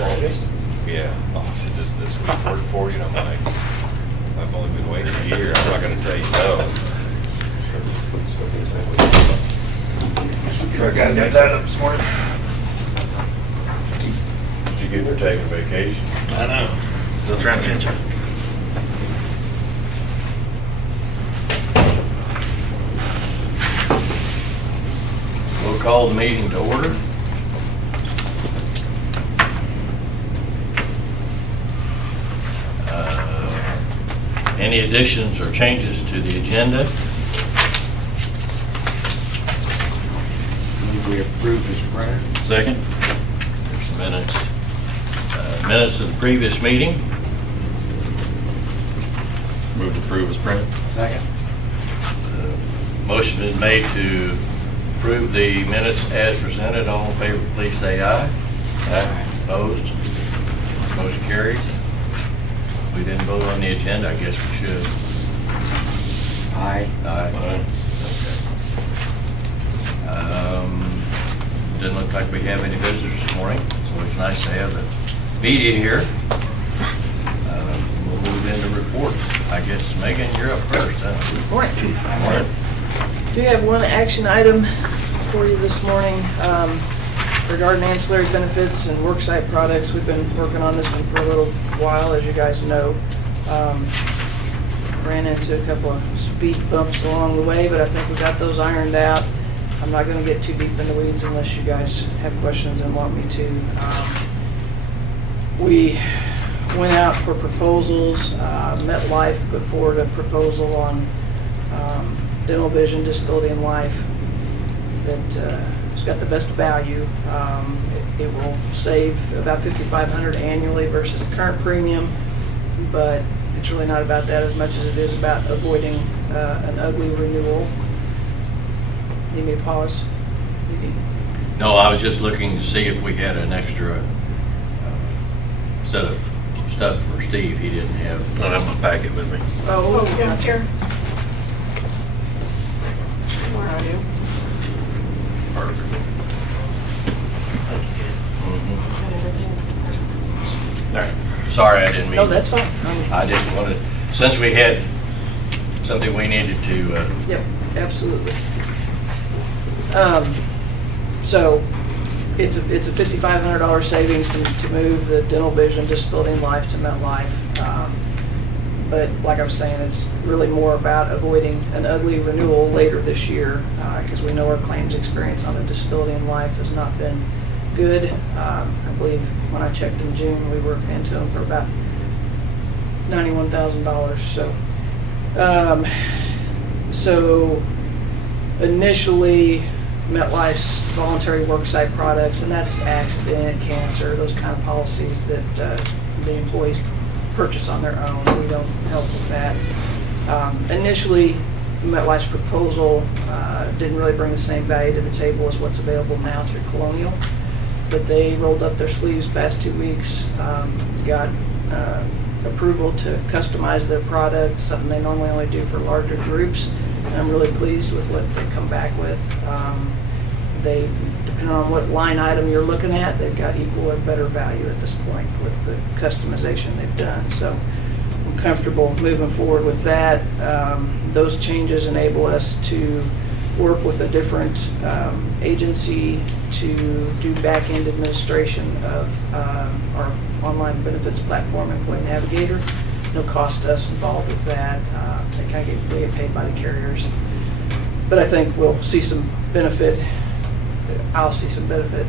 Yes. Yeah. Oh, I said, does this week work for you? And I'm like, I've only been waiting a year. I'm not gonna tell you no. Sure, guys got that up this morning? Did you get her taking vacation? I know. Still trying to catch up. We'll call the meeting to order. Any additions or changes to the agenda? We approve as printed. Second. There's the minutes. Minutes of the previous meeting. Move to approve as printed. Second. Motion is made to approve the minutes as presented. All in favor, please say aye. Aye. Opposed? Motion carries. We didn't vote on the agenda. I guess we should. Aye. Aye. Okay. Doesn't look like we have any visitors this morning. It's always nice to have the media here. We'll move into reports. I guess, Megan, you're up first. Huh? Morning. Morning. Do have one action item for you this morning regarding ancillary benefits and worksite products. We've been working on this one for a little while, as you guys know. Ran into a couple of speed bumps along the way, but I think we got those ironed out. I'm not going to get too deep in the weeds unless you guys have questions and want me to. We went out for proposals. MetLife put forward a proposal on dental, vision, disability, and life that has got the best value. It will save about $5,500 annually versus the current premium, but it's really not about that as much as it is about avoiding an ugly renewal. Need me to pause? No, I was just looking to see if we had an extra set of stuff for Steve. He didn't have. I don't have my packet with me. Oh, Yeah, gotcha. sure. Where are you? Perfect. Mm-hmm. All right. Sorry, I didn't mean. No, that's fine. I just wanted, since we had something we needed to. Yep, absolutely. So it's a $5,500 savings to move the dental, vision, disability, and life to MetLife. But like I was saying, it's really more about avoiding an ugly renewal later this year because we know our claims experience on the disability and life has not been good. I believe when I checked in June, we were into them for about $91,000. So initially, MetLife's voluntary worksite products, and that's accident, cancer, those kind of policies that the employees purchase on their own. We don't help with that. Initially, MetLife's proposal didn't really bring the same value to the table as what's available now through Colonial, but they rolled up their sleeves past 2 weeks, got approval to customize their product, something they normally only do for larger groups. And I'm really pleased with what they come back with. They, depending on what line item you're looking at, they've got equal or better value at this point with the customization they've done. So I'm comfortable moving forward with that. Those changes enable us to work with a different agency to do back-end administration of our online benefits platform, Employee Navigator. No cost to us involved with that. They kind of get paid by the carriers. But I think we'll see some benefit. I'll see some benefit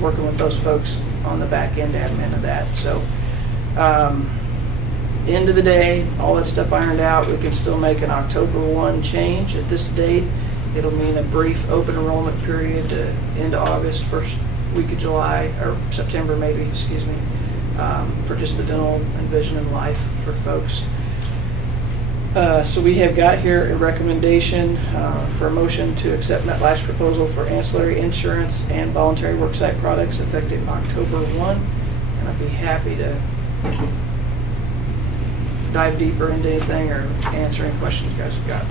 working with those folks on the back end admin of that. So end of the day, all that stuff ironed out, we can still make an October 1 change at this date. It'll mean a brief open enrollment period to into August, first week of July, or September maybe, excuse me, for just the dental and vision and life for folks. So we have got here a recommendation for a motion to accept MetLife's proposal for ancillary insurance and voluntary worksite products effective October 1. And I'd be happy to dive deeper into anything or answer any questions you guys have got.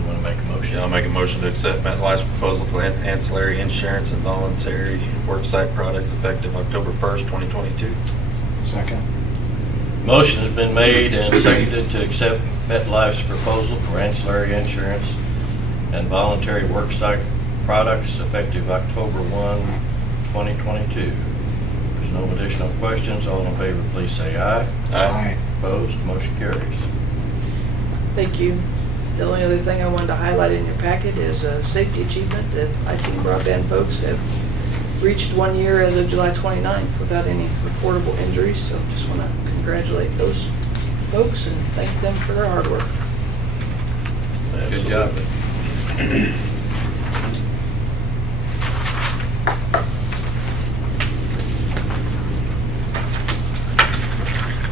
Somebody want to make a motion? Yeah, I'll make a motion to accept MetLife's proposal for ancillary insurance and voluntary worksite products effective October 1st, 2022. Second. Motion has been made and seconded to accept MetLife's proposal for ancillary insurance and voluntary worksite products effective October 1, 2022. There's no additional questions. All in favor, please say aye. Aye. Opposed, motion carries. Thank you. The only other thing I wanted to highlight in your packet is a safety achievement. The IT and broadband folks have reached 1 year as of July 29th without any reportable injuries. So just want to congratulate those folks and thank them for their hard work. Good job.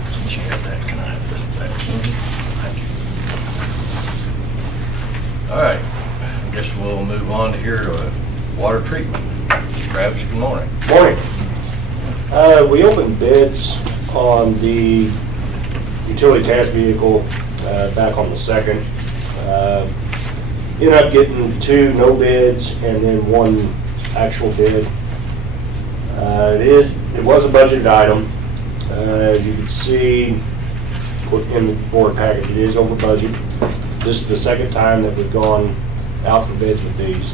Since you got that, can I have this back? Thank you. All right, I guess we'll move on to here to water treatment. Travis, good morning. Morning. We opened bids on the utility task vehicle back on the 2nd. Ended up getting 2 no bids and then 1 actual bid. It was a budgeted item. As you can see in the board package, it is over budget. This is the 2nd time that we've gone out for bids with these.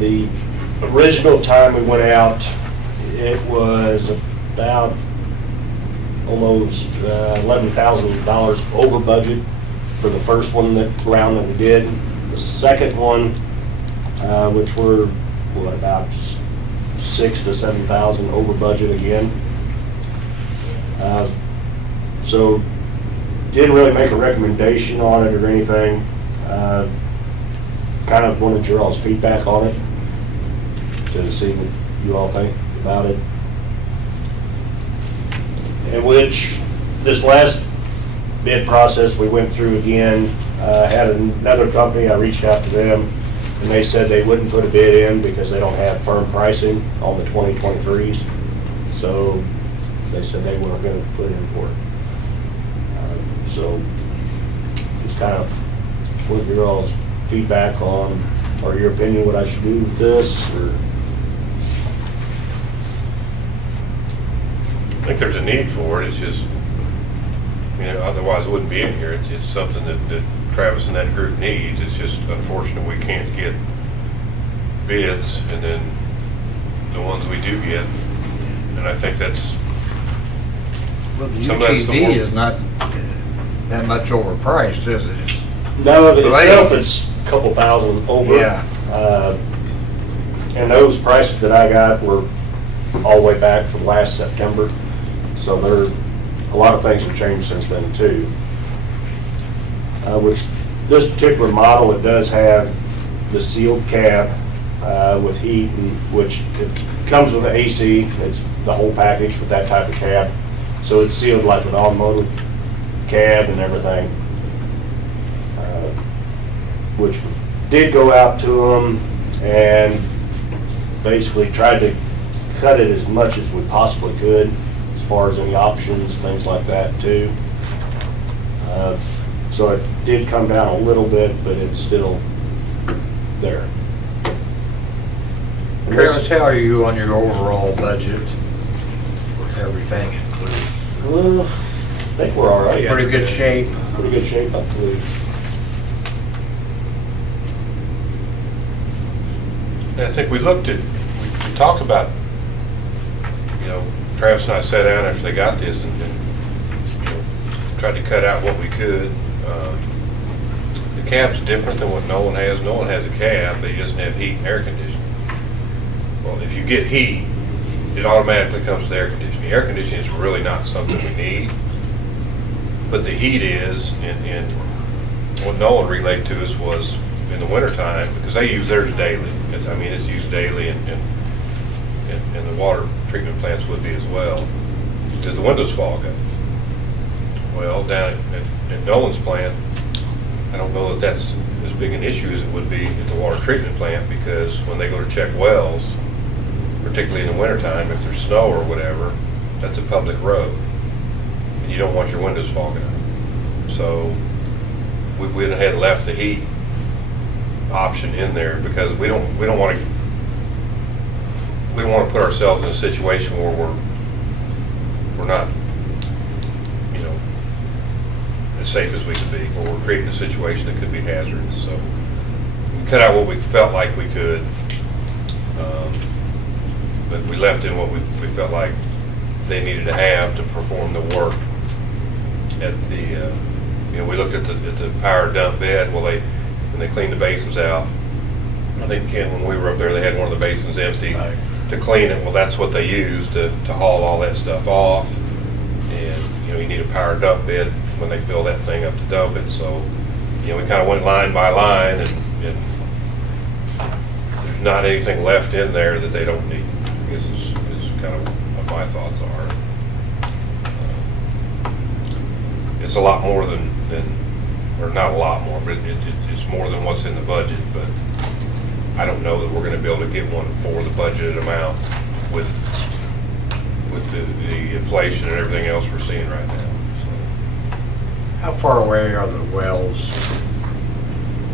The original time we went out, it was about almost $11,000 over budget for the first round that we did. The second one, which were about $6,000 to $7,000 over budget again. So didn't really make a recommendation on it or anything. Kind of wanted your all's feedback on it to see what you all think about it. In which this last bid process we went through again, had another company, I reached out to them and they said they wouldn't put a bid in because they don't have firm pricing on the 2023s. So they said they weren't going to put in for it. So just kind of what your all's feedback on, or your opinion what I should do with this, or I think there's a need for it, it's just, otherwise it wouldn't be in here. It's something that Travis and that group needs. It's just unfortunate we can't get bids, and then the ones we do get, and I think that's, Well, the Some of that's the UTV one- is not that much overpriced, is it? It's- no, of itself Blade. it's a couple thousand over. Yeah. And those prices that I got were all the way back from last September. So a lot of things have changed since then too. Which this particular model, it does have the sealed cab with heat, which it comes with the AC. It's the whole package with that type of cab. So it's sealed like an automotive cab and everything. Which did go out to them and basically tried to cut it as much as we possibly could, as far as any options, things like that too. So it did come down a little bit, but it's still there. And this- Travis, how are you on your overall budget with everything included? I think we're all right. Pretty good shape. Pretty good shape, I believe. and I think we looked at, we talked about, Travis and I sat down after they got this and tried to cut out what we could. The cab's different than what Nolan has. Nolan has a cab, but he doesn't have heat and air conditioning. Well, if you get heat, it automatically comes with air conditioning. Air conditioning is really not something we need, but the heat is, and what Nolan relayed to us was in the wintertime, because they use theirs daily. It's used daily, and the water treatment plants would be as well. Does the windows fog up? Well, down at Nolan's plant, I don't know that that's as big an issue as it would be at the water treatment plant, because when they go to check wells, particularly in the wintertime, if there's snow or whatever, that's a public road, and you don't want your windows fogging up. So we had left the heat option in there because we don't want to put ourselves in a situation where we're not, you know, as safe as we could be, or we're creating a situation that could be hazardous. So we cut out what we felt like we could, but we left in what we felt like they needed to have to perform the work at the, you know, we looked at the power dump bed. Well, when they cleaned the basins out, I think, Ken, when we were up there, they had one of the basins empty to clean it. Well, that's what they used to haul all that stuff off. And, you know, you need a power dump bed when they fill that thing up to dump it. So, you know, we kind of went line by line, and there's not anything left in there that they don't need. I guess is kind of what my thoughts are. It's a lot more than, or not a lot more, but it's more than what's in the budget. But I don't know that we're going to be able to get one for the budgeted amount with the inflation and everything else we're seeing right now. So. How far away are the wells?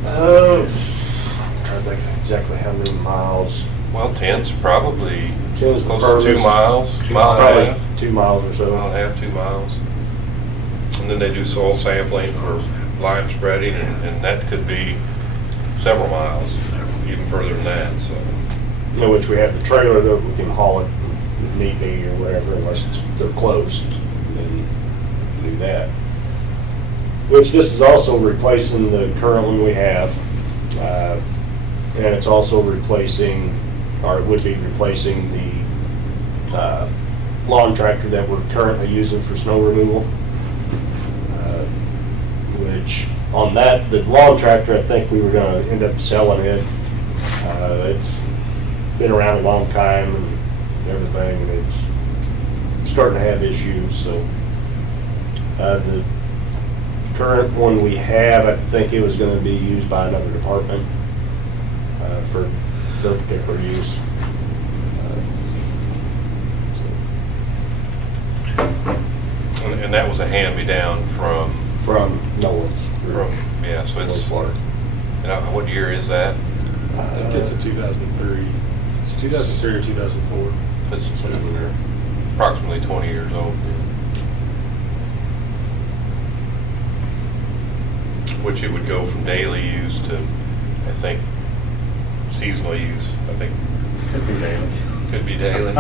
I'm trying to think exactly how many miles. Well, 10's probably 10's the close to 2 furthest. miles, mile and a Probably half. 2 miles or so. Mile and a half, 2 miles. And then they do soil sampling for lime spreading, and that could be several miles, even further than that, so. You know, which we have the trailer that we can haul it if need be or whatever, unless they're closed, and do that. Which this is also replacing the current one we have, and it's also replacing, or it would be replacing the lawn tractor that we're currently using for snow removal. Which on that, the lawn tractor, I think we were gonna end up selling it. It's been around a long time and everything, and it's starting to have issues, so. The current one we have, I think it was gonna be used by another department for their particular use. And that was a hand-me-down from, From Nolan. yeah, so it's, Wastewater. what year is that? I think it's a 2003. It's 2003 or 2004. It's approximately 20 years old. Which it would go from daily use to, I think, seasonal use. I think Could be daily. could be daily.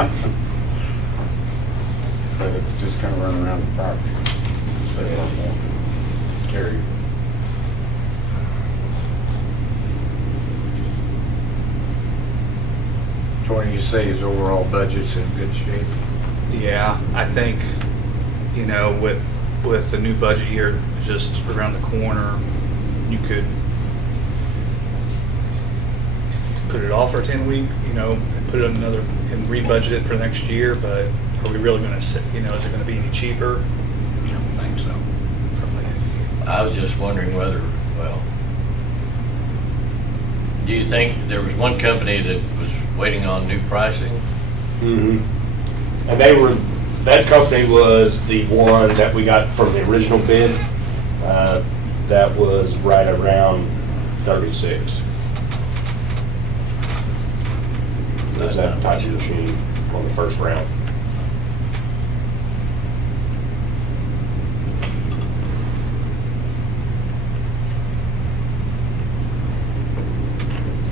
But it's just kind of running around the property. Say a lot more. Carry. Tony, you say his overall budget's in good shape? Yeah, I think, you know, with the new budget year just around the corner, you could put it off for a 10-week, you know, and put it on another, and rebudget it for next year, but are we really gonna, you know, is it gonna be any cheaper? I don't think so. Probably. I was just wondering whether, well, do you think there was one company that was waiting on new pricing? Mm-hmm. And that company was the one that we got from the original bid. That was right around 36. Was that type of machine on the first round.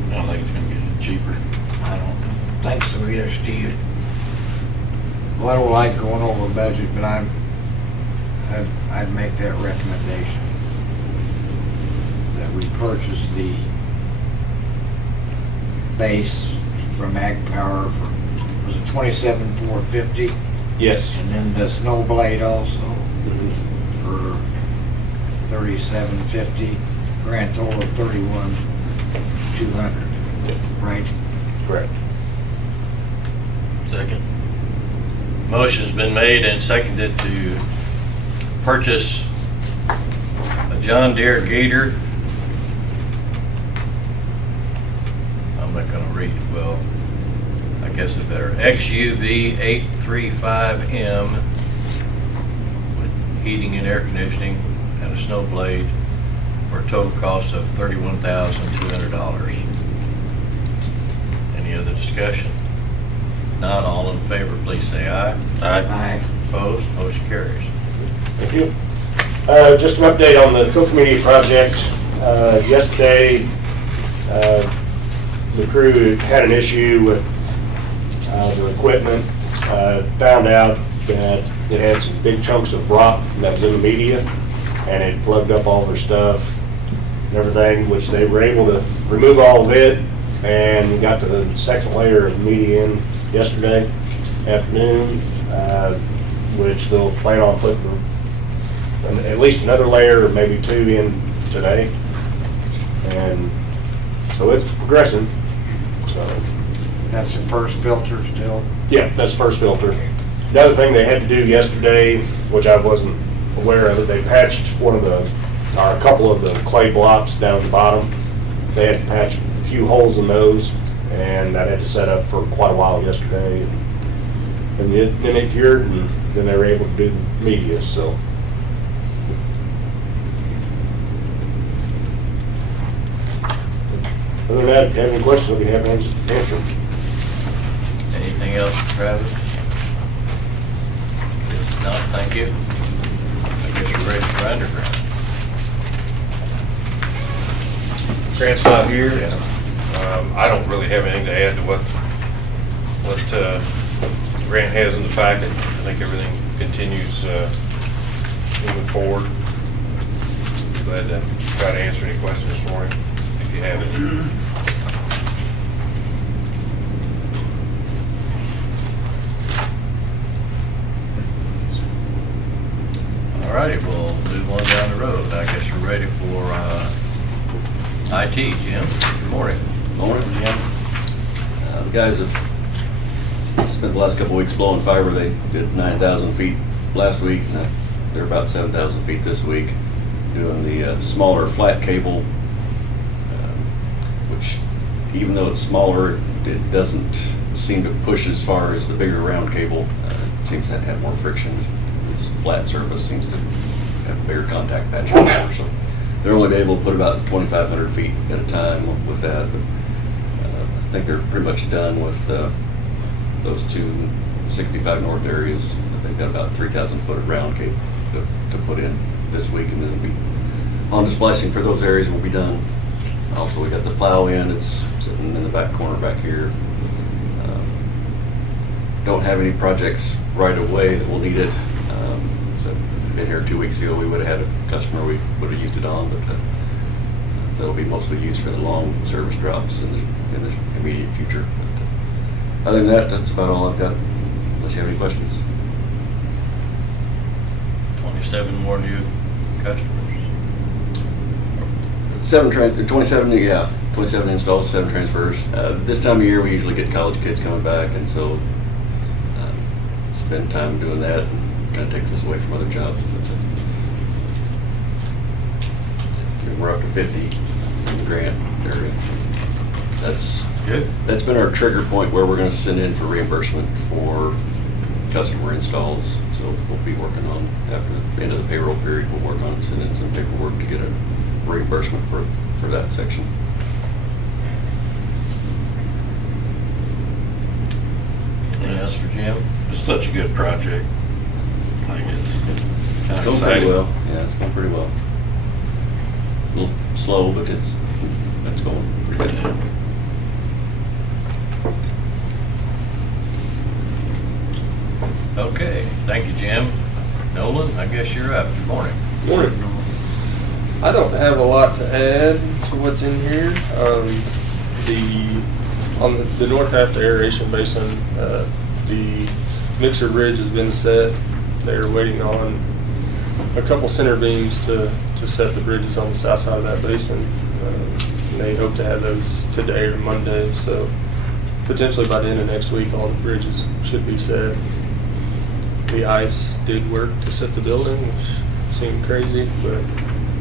I don't think it's gonna get cheaper. I don't think so either, Steve. Well, I don't like going over budget, but I'd make that recommendation. That we purchase the base from Ag Power for, was it $27,450? Yes. And then the snow blade also Mhm. for $37.50, grand total of $31,200, right? Correct. Second. Motion's been made and seconded to purchase a John Deere Gator. I'm not gonna read it well. I guess it's better. XUV 835M with heating and air conditioning and a snow blade for a total cost of $31,200. Any other discussion? Not all in favor, please say aye. Aye. Opposed, motion carries. Thank you. Just an update on the Cook Media project. Yesterday, the crew had an issue with their equipment. Found out that it had some big chunks of rock that was in the media, and it plugged up all their stuff and everything, which they were able to remove all of it, and we got to the second layer of media in yesterday afternoon, which they'll plan on putting at least another layer or maybe two in today. And so it's progressing. So That's the first filter still. yeah, that's the first filter. Another thing they had to do yesterday, which I wasn't aware of, they patched or a couple of the clay blocks down at the bottom. They had to patch a few holes in those, and that had to set up for quite a while yesterday. And then it cured, and then they were able to do the media, so. Other than that, if you have any questions, I'll be happy to answer them. Anything else, Travis? If not, thank you. I guess you're ready for underground. Grant's not here. I don't really have anything to add to what Grant has in the packet. I think everything continues moving forward. Glad to try to answer any questions for him if you have any. All righty, we'll move on down the road. I guess we're ready for IT, Jim. Good morning. Morning, Jim. The guys have spent the last couple weeks blowing fiber. They did 9,000 feet last week, and they're about 7,000 feet this week, doing the smaller flat cable, which even though it's smaller, it doesn't seem to push as far as the bigger round cable. It seems to have more friction. This flat surface seems to have a bigger contact patch on there, so they're only able to put about 2,500 feet at a time with that. But, I think they're pretty much done with those two 65 north areas. They've got about 3,000 foot of round cable to put in this week, and then it'll be on to splicing for those areas will be done. Also, we got the plow in. It's sitting in the back corner back here. Don't have any projects right away that will need it. So if we'd been here 2 weeks ago, we would have had a customer we would have used it on, but that'll be mostly used for the long service drops in the immediate future. But, other than that, that's about all I've got, unless you have any questions. 27 more new customers. 27 installs, 7 transfers. This time of year, we usually get college kids coming back, and so spend time doing that, and kind of takes us away from other jobs. We're up to 50 in the grant area. That's good. That's been our trigger point where we're going to send in for reimbursement for customer installs. So we'll be working on, after the end of the payroll period, we'll work on sending some paperwork to get a reimbursement for that section. Anything else for Jim? It's such a good project. I think it's kind of Going pretty exciting. well. Yeah, it's going pretty well. A little slow, but it's going pretty good. Okay, thank you, Jim. Nolan, I guess you're up. Good morning. Morning. I don't have a lot to add to what's in here. On the north half of the aeration basin, the mixer ridge has been set. They're waiting on a couple center beams to set the bridges on the south side of that basin. And they hope to have those today or Monday, so potentially by the end of next week, all the bridges should be set. The ice did work to set the building, which seemed crazy, but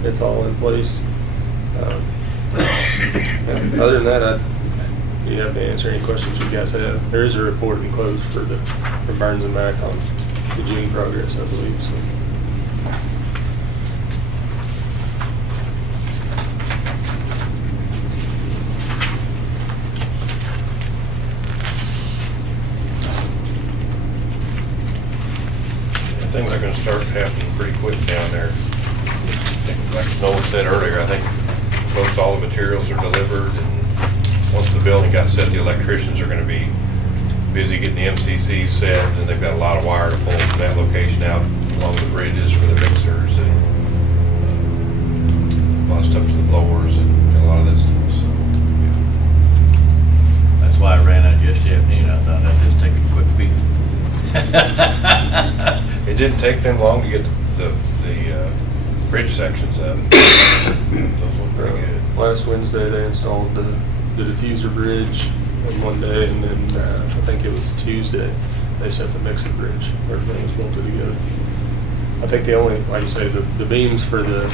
it's all in place. Other than that, I'd be happy to answer any questions you guys have. There is a report enclosed for Burns and Mac on the June progress, I believe. So. start happening pretty quick down there. Like Noel said earlier, I think most all the materials are delivered, and once the building got set, the electricians are gonna be busy getting the MCC set, and they've got a lot of wire to pull from that location out along the bridges for the mixers, and a lot of stuff to the blowers, and a lot of that stuff, so, yeah. That's why I ran out yesterday afternoon. I thought I'd just take a quick peek. It didn't take them long to get the bridge sections up. Those look pretty good. Last Wednesday, they installed the diffuser bridge in one day, and then I think it was Tuesday, they set the mixer bridge. Everything was bolted together. I think the only, like you say, the beams for the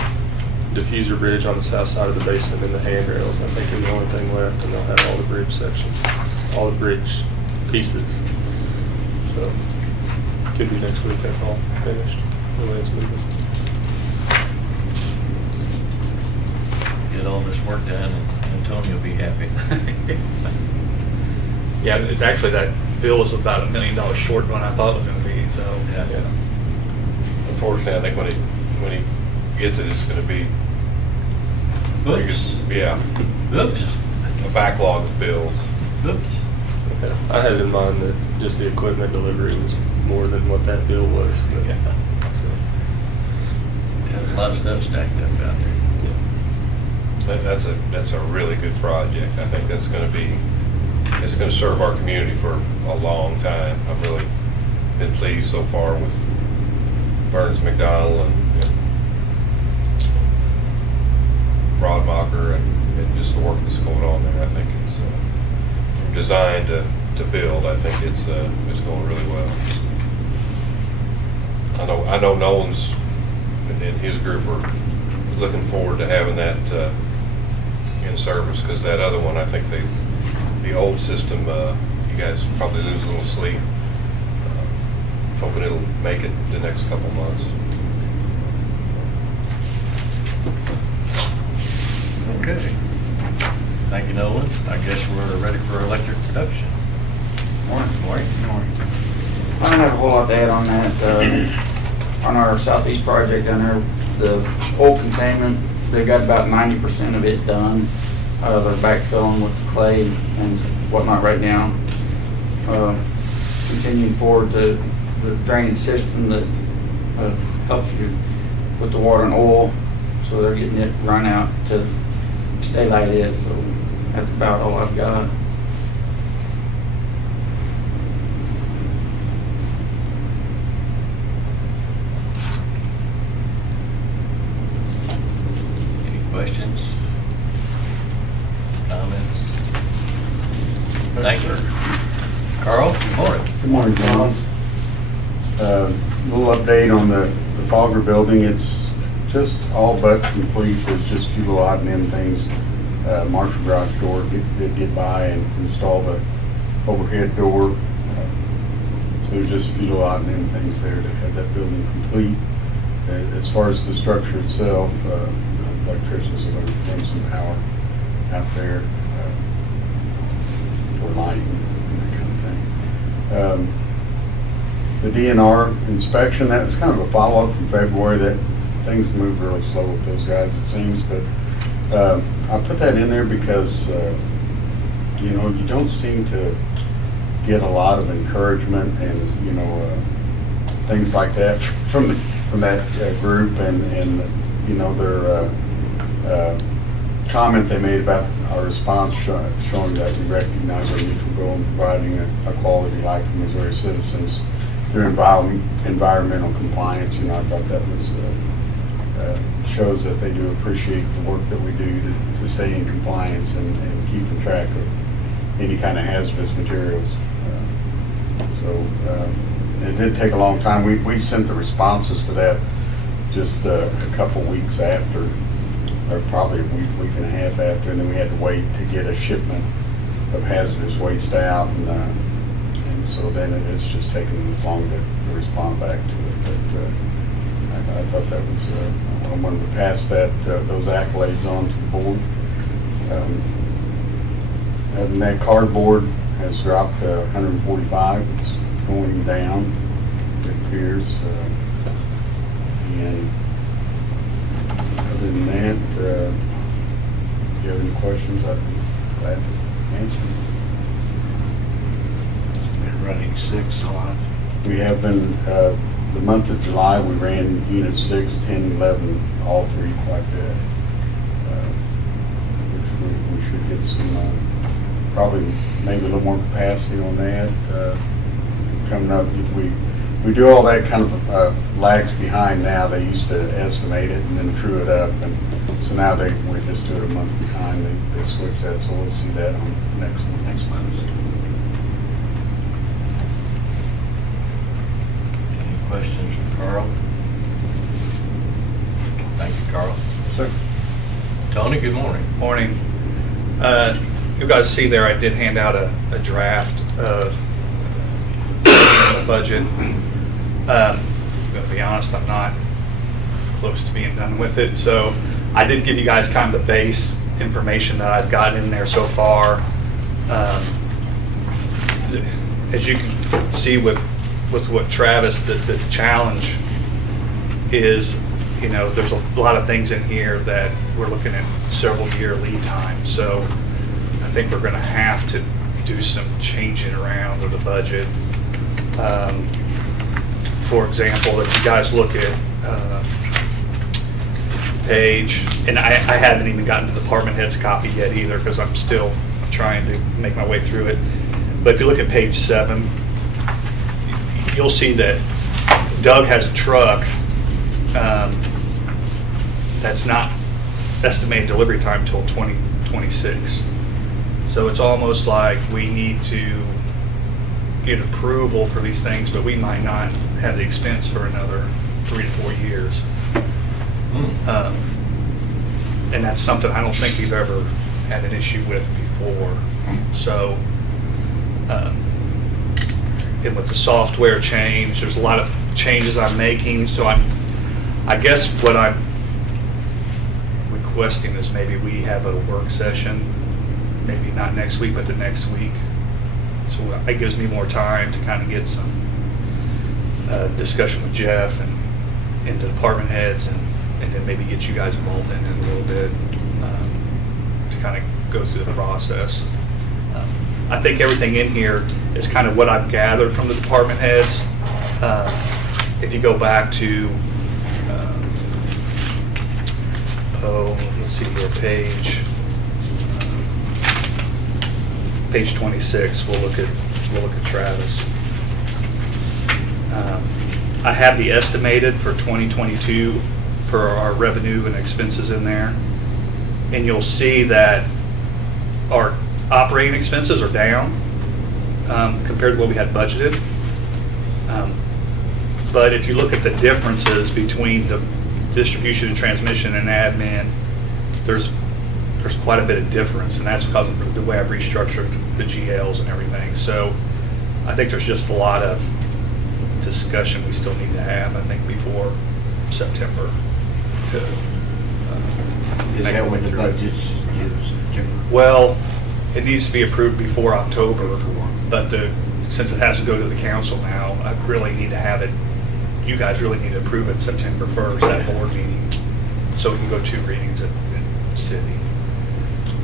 diffuser bridge on the south side of the basin and the handrails, I think are the only thing left, and they'll have all the bridge sections, all the bridge pieces. So, could be next week, that's all finished, the way it's moving. Get all this work done, and Tony will be happy. Yeah, it's actually, that bill was about $1 million short of what I thought it was gonna be, so. Yeah. Unfortunately, I think when he gets it, it's gonna be, Oops. yeah, Oops. a backlog of bills. Oops. Yeah, I had in mind that just the equipment delivery was more than what that bill was, but, so, There's a lot of stuff stacked up out there. That's a really good project. I think that's gonna be, it's gonna serve our community for a long time. I've really been pleased so far with Burns McDonald and Rodmacher and just the work that's going on there. I think it's from design to build. I think it's going really well. I know Nolan's and his group are looking forward to having that in service, because that other one, I think the old system, you guys probably lose a little sleep. Hoping it'll make it the next couple months. Okay. Thank you, Nolan. I guess we're ready for electric production. Morning. I don't have a whole lot to add on that. On our southeast project down there, the oil containment, they got about 90% of it done. They're backfilling with the clay and whatnot right now. Continuing forward to the drainage system that helps you with the water and oil, so they're getting it run out to stay like it is. So that's about all I've got. Any questions? Comments? Thank you. Carl, good morning. Good morning, John. Little update on the Fogger building. It's just all but complete. There's just a few little odd and end things. Marshall garage door did get by and install the overhead door. So there's just a few little odd and end things there to have that building complete. As far as the structure itself, the electricians are going to run some power out there for light and that kind of thing. The DNR inspection, that was kind of a follow-up from February. That things move really slow with those guys, it seems, but I put that in there because you know, you don't seem to get a lot of encouragement and, you know, things like that from that group, and you know, their comment they made about our response showing that we recognize our mutual goal in providing a quality life for Missouri citizens through environmental compliance. You know, I thought that was shows that they do appreciate the work that we do to stay in compliance and keeping track of any kind of hazardous materials. It did take a long time. We sent the responses to that just a couple weeks after, or probably a week and a half after, and then we had to wait to get a shipment of hazardous waste out, and so then it's just taken this long to respond back to it. But I thought that was, I wanted to pass those accolades on to the board. And that cardboard has dropped to 145. It's going down, it appears. And other than that, if you have any questions, I'd be glad to answer them. Been running 6 a lot. We have been, the month of July, we ran unit 6, 10, 11, all three quite good. Which we should get some, probably maybe a little more capacity on that. Coming up, we do all that kind of lags behind now. They used to estimate it and then true it up. And so now we just do it a month behind. They switched that, so we'll see that on next month. Any questions for Carl? Thank you, Carl. Sir. Tony, good morning. Morning. You guys see there, I did hand out a draft of the budget. I'm going to be honest, I'm not close to being done with it. So I did give you guys kind of the base information that I've got in there so far. As you can see with what Travis, the challenge is, you know, there's a lot of things in here that we're looking at several year lead time. So I think we're going to have to do some changing around of the budget. For example, if you guys look at page, and I haven't even gotten to the department head's copy yet either because I'm still trying to make my way through it. But if you look at page 7, you'll see that Doug has a truck that's not estimated delivery time until 2026. So it's almost like we need to get approval for these things, but we might not have the expense for another 3 to 4 years. And that's something I don't think we've ever had an issue with before. So, and with the software change, there's a lot of changes I'm making. So I guess what I'm requesting is maybe we have a work session, maybe not next week, but the next week. So it gives me more time to kind of get some discussion with Jeff and the department heads, and then maybe get you guys involved in it a little bit to kind of go through the process. I think everything in here is kind of what I've gathered from the department heads. If you go back to, let's see here, page 26. We'll look at Travis. I have the estimated for 2022 for our revenue and expenses in there, and you'll see that our operating expenses are down compared to what we had budgeted. But if you look at the differences between the distribution and transmission and admin, there's quite a bit of difference, and that's because of the way I've restructured the GLs and everything. So I think there's just a lot of discussion we still need to have, I think, before September to Is make that our way when the through it. budget's used? Well, it needs to be approved before October, but since it has to go to the council now, I really need to have it, you guys really need to approve it September 1st, that board meeting, so we can go 2 readings in the city.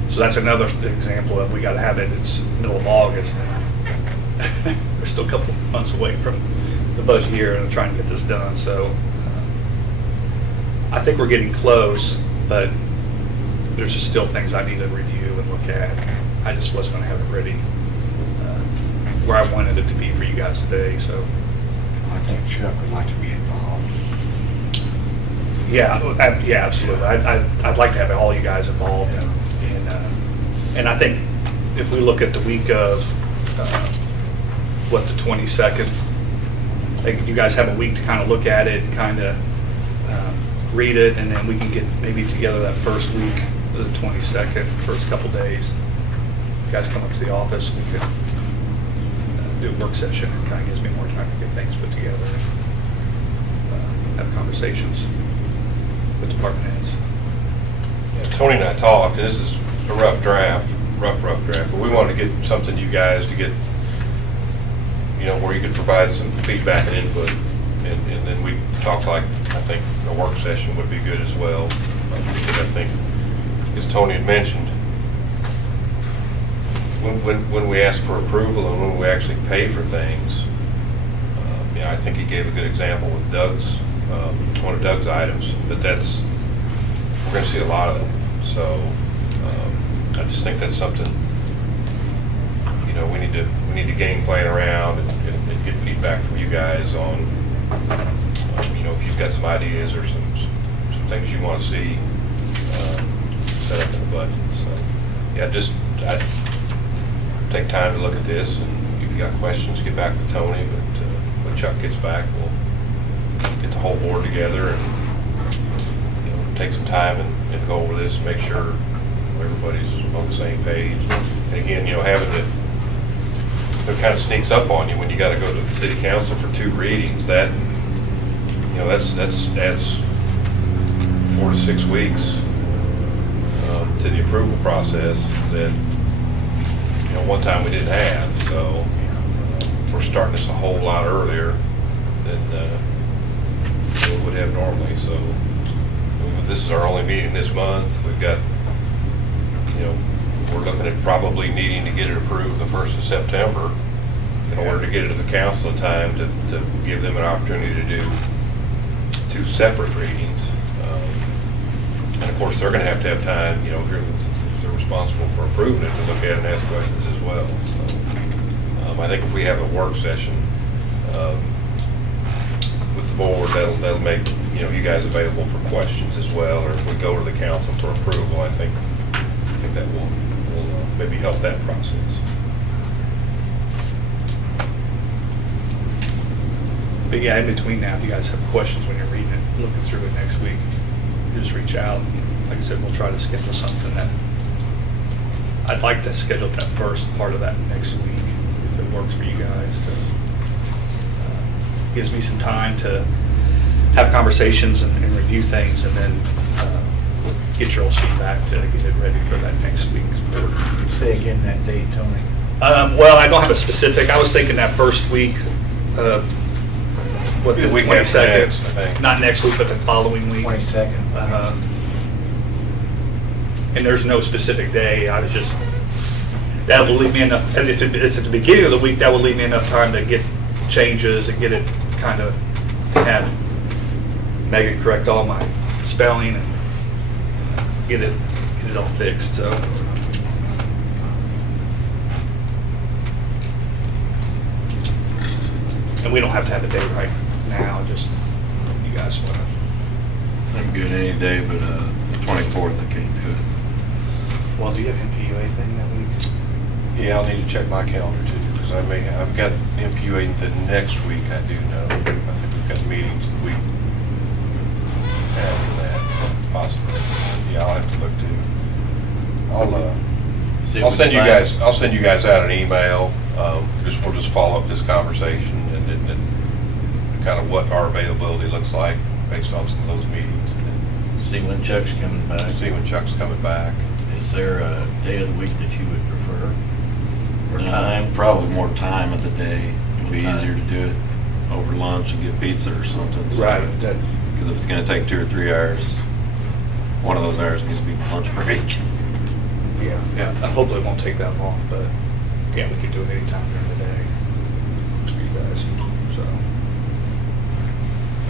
So that's another example of we got to have it, it's middle of August now. We're still a couple months away from the budget year and trying to get this done, so I think we're getting close, but there's just still things I need to review and look at. I just wasn't going to have it ready where I wanted it to be for you guys today, so. I think Chuck would like to be involved. Yeah, absolutely. I'd like to have all you guys involved, and I think if we look at the week of the 22nd, I think you guys have a week to kind of look at it, kind of read it, and then we can get maybe together that first week, the 22nd, first couple days. You guys come up to the office, we can do a work session. It kind of gives me more time to get things put together and have conversations with department heads. Yeah, Tony and I talked, and this is a rough draft, but we wanted to get something to you guys to get, you know, where you could provide some feedback and input. And then we talked like, I think a work session would be good as well. Because I think, as Tony had mentioned, when we ask for approval and when we actually pay for things, I think he gave a good example with Doug's, one of Doug's items, we're going to see a lot of them. So I just think that's something, we need to game plan around and get feedback from you guys on, if you've got some ideas or some things you want to see set up in the budget. So, yeah, I'd take time to look at this, and if you got questions, get back with Tony, but when Chuck gets back, we'll get the whole board together and take some time and go over this and make sure everybody's on the same page. And again, having it kind of sneaks up on you when you got to go to the city council for 2 readings. That adds 4 to 6 weeks to the approval process that one time we didn't have. So we're starting this a whole lot earlier than we would have normally. So this is our only meeting this month. We've got, we're looking at probably needing to get it approved the 1st of September in order to get it to the council in time to give them an opportunity to do 2 separate readings. And of course, they're going to have time, if they're responsible for approving it, to look at it and ask questions as well. So I think if we have a work session with the board, that'll make you guys available for questions as well. Or if we go to the council for approval, I think that will maybe help that process. But yeah, in between now, if you guys have questions when you're reading it, looking through it next week, you just reach out. Like I said, we'll try to schedule something that, I'd like to schedule that first part of that next week, if it works for you guys. Gives me some time to have conversations and review things, and then get your old feedback to get it ready for that next week. Say again that date, Tony. Well, I don't have a specific. I was thinking that first week, the week after 22nd. next, I think. Not next week, but the following week. 22nd. And there's no specific day. I was just, that will leave me enough, and if it's at the beginning of the week, that will leave me enough time to get changes and get it kind of, have Megan correct all my spelling and get it all fixed. So. And we don't have to have a date right now, just you guys want to. I'm good any day, but the 24th I can't do it. Well, do you have MPUA thing that week? Yeah, I'll need to check my calendar too, because I've got MPUA the next week, I do know. I think we've got meetings the week after that, possibly. Yeah, I'll have to look too. I'll send you guys out an email. We'll just follow up this conversation and kind of what our availability looks like based on some of those meetings. See when Chuck's coming back. See when Chuck's coming back. Is there a day of the week that you would prefer? Or time? Probably more time of the day. It'd be Time. easier to do it over lunch and get pizza or something. Right. Because if it's going to take 2 or 3 hours, one of those hours needs to be lunch break. Yeah. Hopefully it won't take that long, but yeah, we can do it anytime during the day. For you guys. So.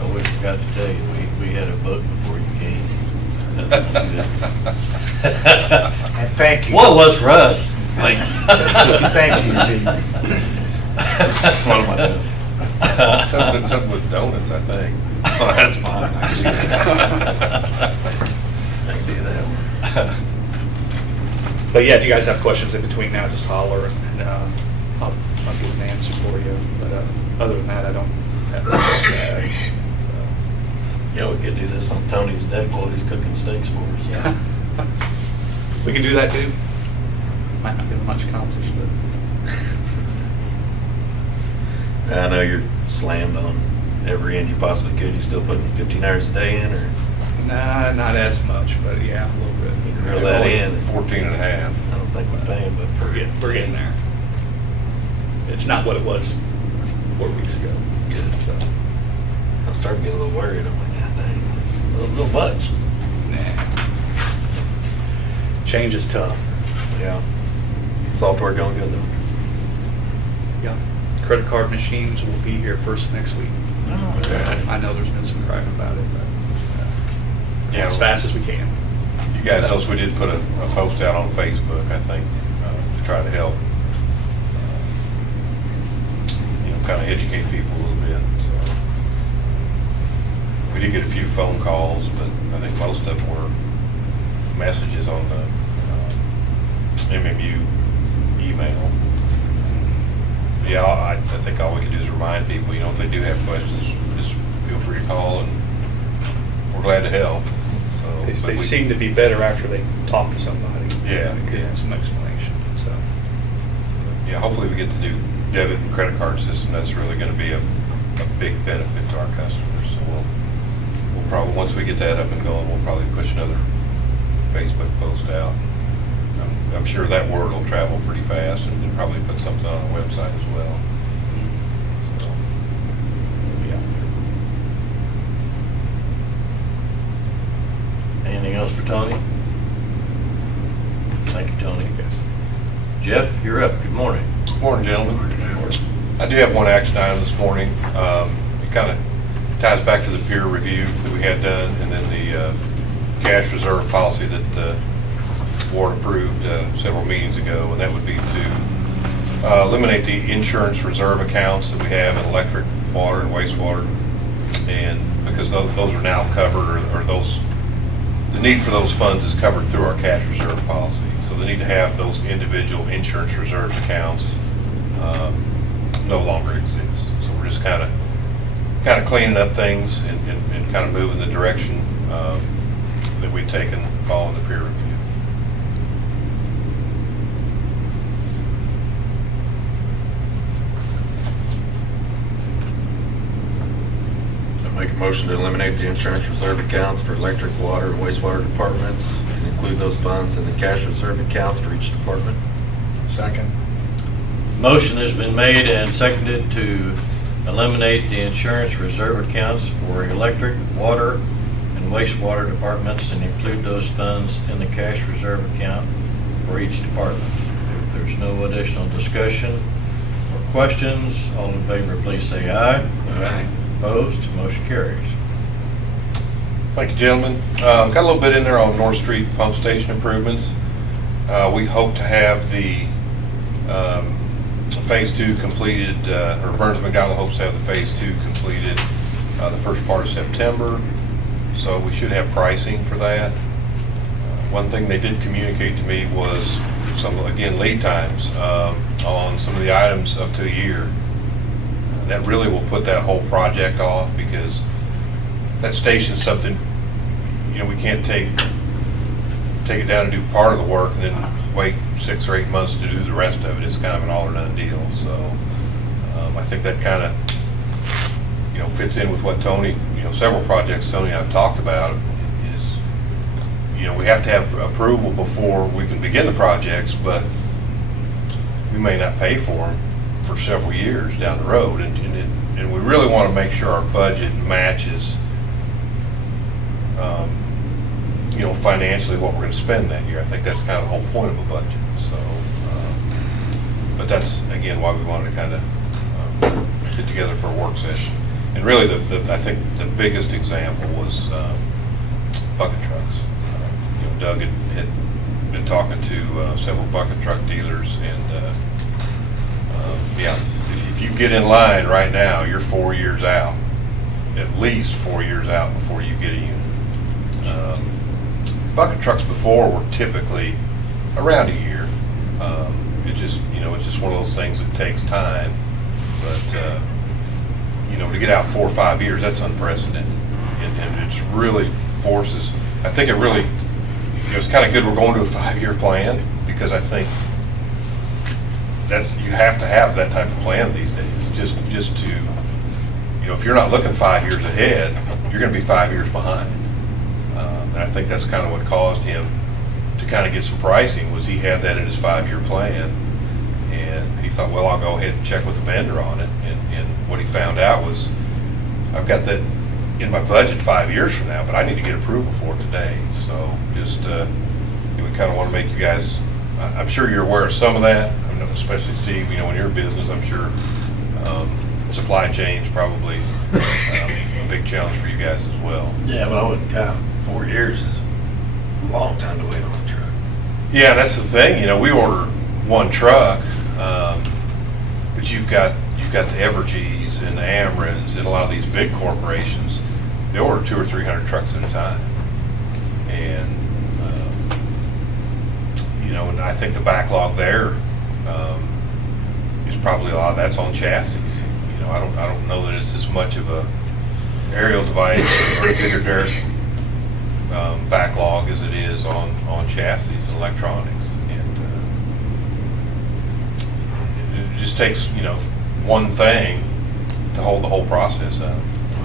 I wish I forgot to tell you, we had a book before you came. And thank you. Well, it was for us. Thank you, Steve. What am I doing? Something with donuts, I think. Oh, that's fine. I can do I can do that. But yeah, if you guys have questions in between now, just holler and I'll get an answer for you. But other than that, I don't have anything. You know, we could do this on Tony's deck while he's cooking steaks for us. Yeah. We can do that too. Might not get much accomplished, but. I know you're slammed on every end you possibly could. You still putting 15 hours a day in, or? Nah, not as much, but yeah, a little bit. You can reel that in. 14 and a half. I don't think we're paying, but We're getting there. It's not what it was 4 weeks ago. Good. So. I started getting a little worried. I'm like, God dang, that's a little much. Nah. Change is tough. Yeah. Software going good though. Yeah. Credit card machines will be here first next week. I know there's been some crime about it, but Yeah. as fast as we can. You guys notice we did put a post out on Facebook, I think, to try to help, kind of educate people a little bit. So we did get a few phone calls, but I think most of them were messages on the MMU email. Yeah, I think all we can do is remind people, if they do have questions, just feel free to call, and we're glad to help. So, but They we- seem to be better after they talk to somebody. Yeah, And give them some explanation, so. Yeah, hopefully we get the new debit and credit card system. That's really going to be a big benefit to our customers. So we'll probably, once we get that up and going, we'll probably push another Facebook post out. I'm sure that word will travel pretty fast, and then probably put something on the website as well. So, yeah. Anything else for Tony? Thank you, Tony. Jeff, you're up. Good morning. Good morning, gentlemen. I do have one action item this morning. It kind of ties back to the peer review that we had done, and then the cash reserve policy that the board approved several meetings ago, and that would be to eliminate the insurance reserve accounts that we have in electric, water, and wastewater, and because those are now covered, or the need for those funds is covered through our cash reserve policy. So they need to have those individual insurance reserve accounts no longer exist. So we're just kind of cleaning up things and kind of moving the direction that we've taken following the peer review. I make a motion to eliminate the insurance reserve accounts for electric, water, and wastewater departments and include those funds in the cash reserve accounts for each department. Second. Motion has been made and seconded to eliminate the insurance reserve accounts for electric, water, and wastewater departments and include those funds in the cash reserve account for each department. If there's no additional discussion or questions, all in favor, please say aye. Aye. Opposed, motion carries. Thank you, gentlemen. Got a little bit in there on North Street pump station improvements. We hope to have the Phase 2 completed, or Burns McDonald hopes to have the Phase 2 completed the first part of September. So we should have pricing for that. One thing they did communicate to me was some, again, lead times on some of the items up to a year. That really will put that whole project off, because that station's something, we can't take it down and do part of the work and then wait 6 or 8 months to do the rest of it. It's kind of an all or none deal. So I think that kind of, fits in with what Tony, several projects Tony and I've talked about is, we have to have approval before we can begin the projects, but we may not pay for them for several years down the road, and we really want to make sure our budget matches, financially what we're going to spend that year. I think that's kind of the whole point of a budget. So, but that's again why we wanted to kind of get together for a work session. And really, I think the biggest example was bucket trucks. Doug had been talking to several bucket truck dealers, and yeah, if you get in line right now, you're 4 years out, at least 4 years out before you get a unit. Bucket trucks before were typically around a year. It's just one of those things that takes time. But to get out 4 or 5 years, that's unprecedented, and it's really forces. I think it really, it's kind of good we're going to a 5-year plan, because I think you have to have that type of plan these days. Just to, if you're not looking 5 years ahead, you're going to be 5 years behind. And I think that's kind of what caused him to kind of get some pricing, was he had that in his 5-year plan, and he thought, well, I'll go ahead and check with the vendor on it. And what he found out was I've got that in my budget 5 years from now, but I need to get approval for it today. So just, we kind of want to make you guys, I'm sure you're aware of some of that. I know, especially Steve, you know, in your business, I'm sure supply chain's probably a big challenge for you guys as well. Yeah, but I wouldn't count. 4 years is a long time to wait on a truck. Yeah, that's the thing. You know, we order one truck, but you've got the Evergys and the Amrins and a lot of these big corporations. They order 200 or 300 trucks at a time, and you know, and I think the backlog there is probably a lot of that's on chassis. You know, I don't know that it's as much of a aerial device or digger dirt backlog as it is on chassis and electronics, and it just takes, you know, one thing to hold the whole process up.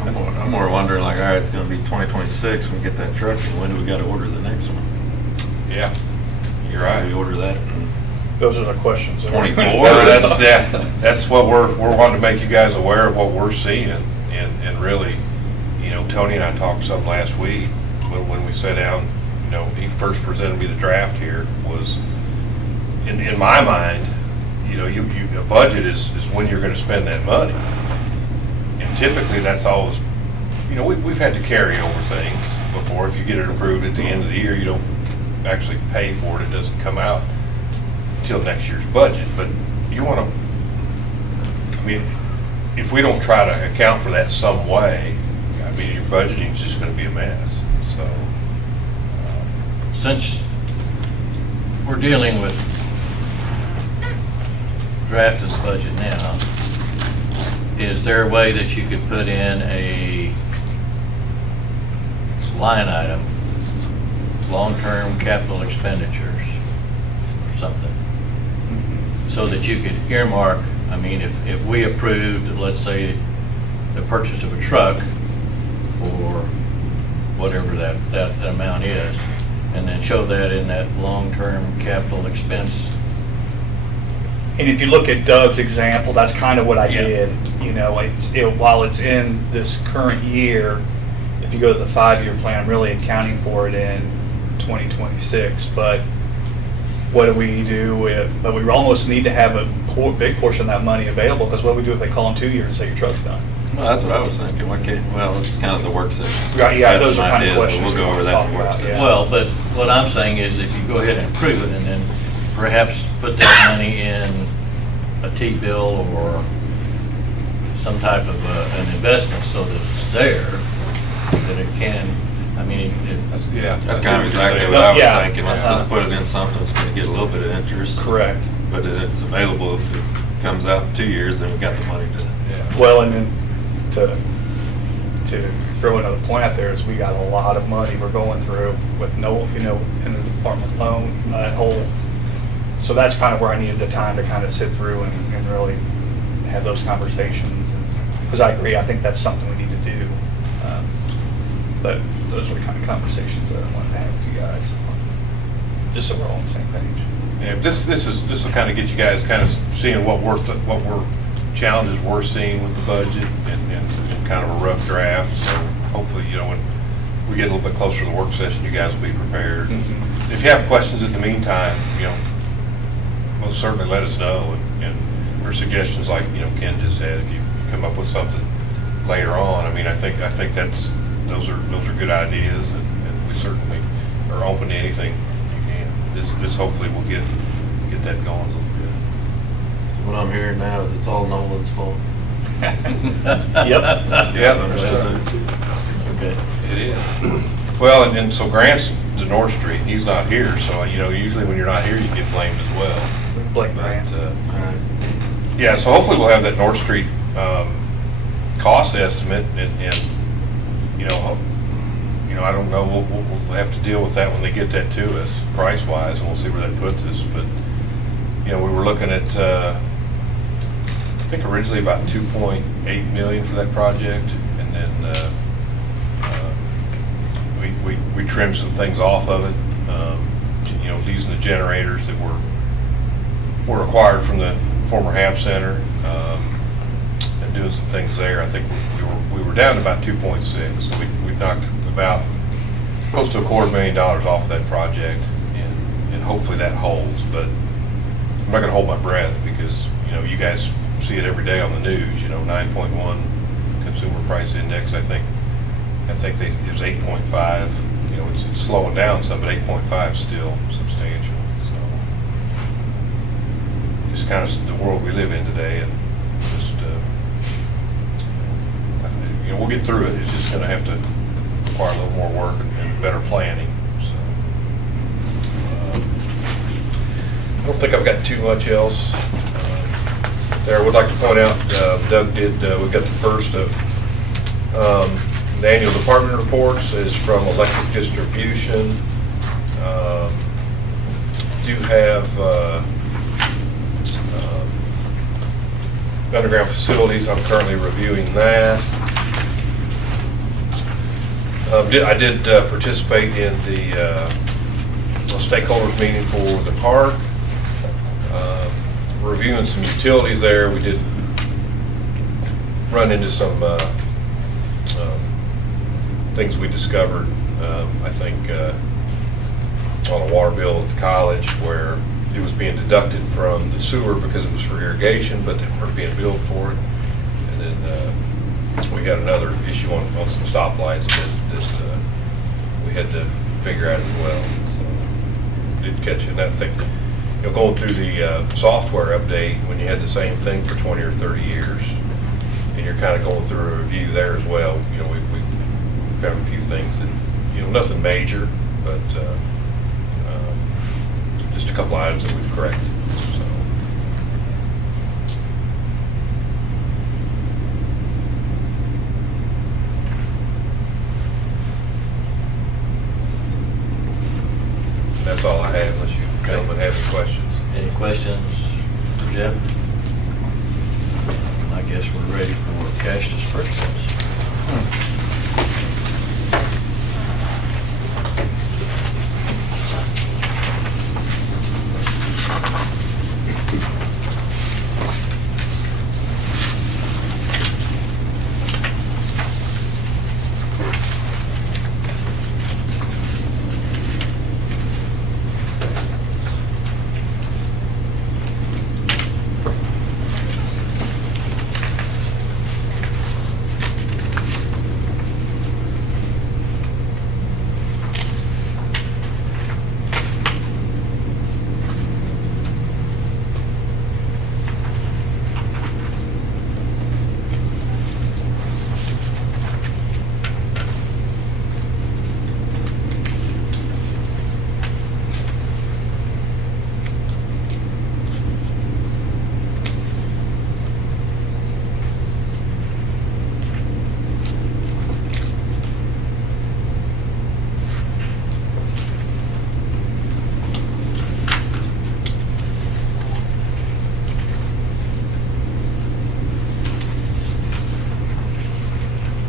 I'm more wondering, like, all right, it's gonna be 2026 when we get that truck, and when do we gotta order the next one? Yeah, you're right. We order that in Those are the questions. 24. That's what we're wanting to make you guys aware of what we're seeing, and really, you know, Tony and I talked some last week when we sat down. You know, he first presented me the draft here. Was in my mind, you know, a budget is when you're going to spend that money, and typically that's always, you know, we've had to carry over things before. If you get it approved at the end of the year, you don't actually pay for it. It doesn't come out till next year's budget. But you want to, I mean, if we don't try to account for that some way, I mean, your budgeting is just going to be a mess. So, Since we're dealing with drafting the budget now, is there a way that you could put in a line item, long-term capital expenditures or something? So that you could earmark, I mean, if we approved, let's say, the purchase of a truck for whatever that amount is, and then show that in that long-term capital expense. And if you look at Doug's example, that's kind of what I Yeah. did. You know, while it's in this current year, if you go to the 5-year plan, I'm really accounting for it in 2026. But what do we do? But we almost need to have a big portion of that money available, because what do we do if they call in 2 years and say your truck's done? Well, that's what I was thinking. Why can't, well, it's kind of the work session. Right, yeah, That's those are an kind of idea, but questions we'll go we over wanna that in talk work about, session. yeah. Well, but what I'm saying is if you go ahead and approve it and then perhaps put that money in a T-bill or some type of an investment so that it's there, that it can, I mean, That's kind of exactly what I was Yeah. thinking. Let's put it in something that's gonna get a little bit of interest. Correct. But it's available if it comes out in 2 years, then we got the money to. Well, and then to throw another point out there is we got a lot of money we're going through with no, you know, in the department loan, that whole. So that's kind of where I needed the time to kind of sit through and really have those conversations. Because I agree, I think that's something we need to do. But those are the kind of conversations that I wanted to have with you guys, just so we're all on the same page. Yeah, this will kind of get you guys kind of seeing what challenges we're seeing with the budget, and kind of a rough draft. So hopefully, you know, when we get a little bit closer to the work session, you guys will be prepared. Mhm. If you have questions in the meantime, you know, most certainly let us know, and or suggestions like, you know, Ken just had. If you come up with something later on, I mean, I think those are good ideas, and we certainly are open to anything you can. This hopefully will get that going a little bit. What I'm hearing now is it's all Nolan's fault. Yep. Yeah, okay. it is. Well, and so Grant's to North Street, and he's not here, so, you know, usually when you're not here, you get blamed as well. Blake Grant. But, yeah, so hopefully we'll have that North Street cost estimate, and you know, I don't know, we'll have to deal with that when they get that to us, price-wise, and we'll see where that puts us. But, you know, we were looking at, I think originally about 2.8 million for that project, and then we trimmed some things off of it, you know, using the generators that were acquired from the former HAB Center, and doing some things there. I think we were down to about 2.6, so we knocked about close to $250,000 off that project, and hopefully that holds. But I'm not going to hold my breath because, you know, you guys see it every day on the news. You know, 9.1 consumer price index. I think it was 8.5. You know, it's slowing down some, but 8.5 is still substantial. So it's kind of the world we live in today, and just you know, we'll get through it. It's just going to have to require a little more work and better planning. So I don't think I've got too much else there. I would like to point out, Doug did. We got the first of the annual department reports is from electric distribution. Do have underground facilities. I'm currently reviewing that. I did participate in the stakeholders meeting for the park. Reviewing some utilities there. We did run into some things we discovered, I think, on a water bill at the college where it was being deducted from the sewer because it was for irrigation, but they weren't being billed for it. And then we had another issue on some stoplights that we had to figure out as well. So did catch it. And I think, you know, going through the software update when you had the same thing for 20 or 30 years, and you're kind of going through a review there as well. You know, we found a few things that, you know, nothing major, but just a couple items that we've corrected. So. That's all I have, unless you gentlemen have any questions. Any questions for Jeff? I guess we're ready for cash disbursements.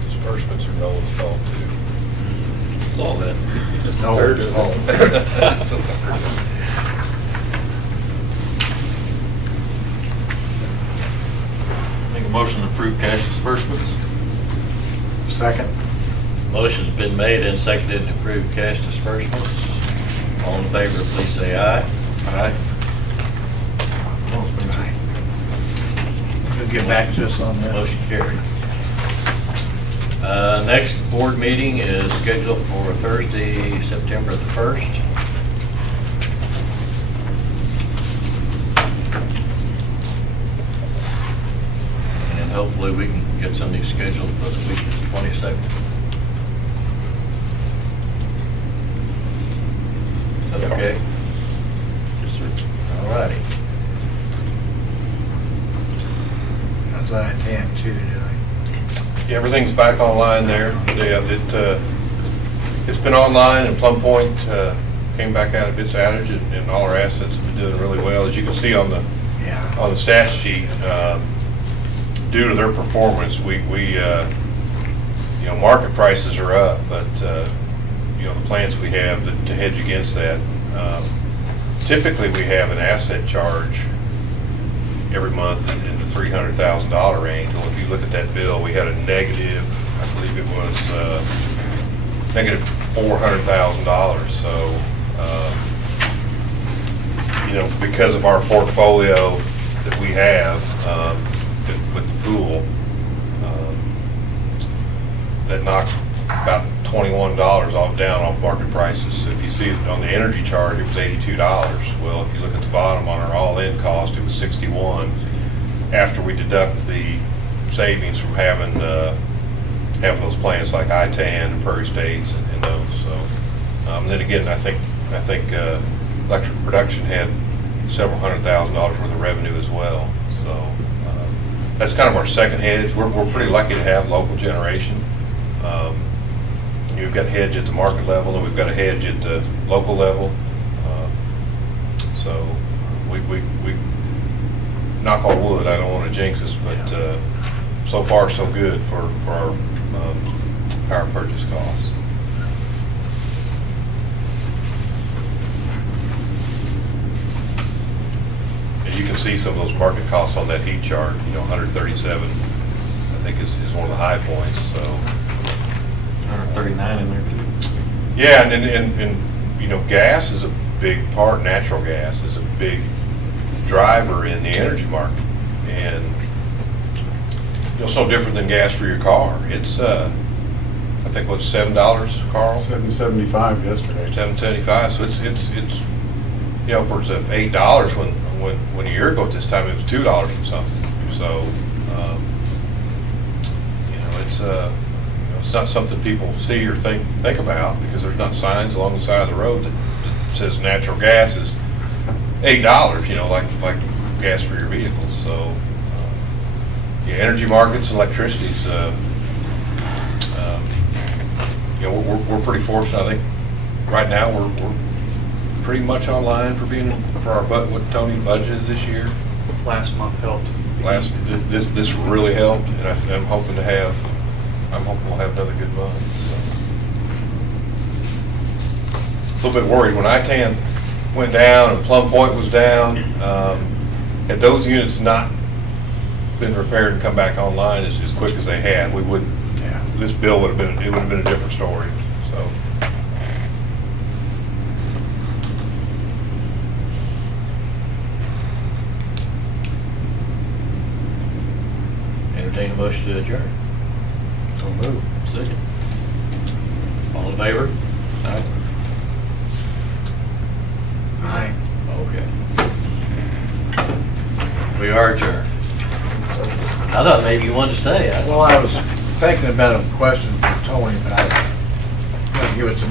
Disbursements are Nolan's fault too. Saw that. Just a No, third of oh. it. Make a motion to approve cash disbursements. Second. Motion's been made and seconded to approve cash disbursements. All in favor, please say aye. Aye. You'll get back to us on that. Motion carried. Next board meeting is scheduled for Thursday, September the 1st. And hopefully we can get something scheduled for the week of the 22nd. Is that okay? Yes, sir. All righty. How's I-10 too doing? Yeah, everything's back online there. It's been online, and Plum Point came back out of its outage, and all our assets have been doing really well. As you can see on the stat sheet, due to their performance, we you know, market prices are up, but you know, the plans we have to hedge against that. Typically, we have an asset charge every month in the $300,000 range. Well, if you look at that bill, we had a negative, I believe it was negative $400,000. So, because of our portfolio that we have with the pool, that knocked about $21 off down off market prices. So if you see it on the energy chart, it was $82. Well, if you look at the bottom on our all-in cost, it was $61 after we deduct the savings from having those plants like ITAN and Prairie States and those. So then again, I think electric production had several $100,000 worth of revenue as well. So that's kind of our second hedge. We're pretty lucky to have local generation. You've got a hedge at the market level, and we've got a hedge at the local level. So we knock on wood, I don't want to jinx us, but so far so good for our power purchase costs. And you can see some of those market costs on that heat chart. 137, I think is one of the high points. So 139 in there too. yeah, and gas is a big part. Natural gas is a big driver in the energy market, and it's no different than gas for your car. It's I think what's $7, Carl? $7.75 yesterday. $7.75. So it's upwards of $8 when a year ago at this time it was $2 and something. So it's not something people see or think about, because there's not signs along the side of the road that says natural gas is $8, like gas for your vehicles. So energy markets and electricity's we're pretty fortunate. I think right now we're pretty much online for our what Tony budgeted this year. Last month helped. This really helped, and I'm hoping we'll have another good month. So. A little bit worried when ITAN went down and Plum Point was down. Had those units not been repaired and come back online as quick as they had, we wouldn't. Yeah. This bill would have been a different story. So. Entertain a motion to adjourn. So move. Second. All in favor? Aye. Aye. Okay. We are adjourned. I thought maybe you wanted to stay. Well, I was thinking about a question for Tony, but I give it to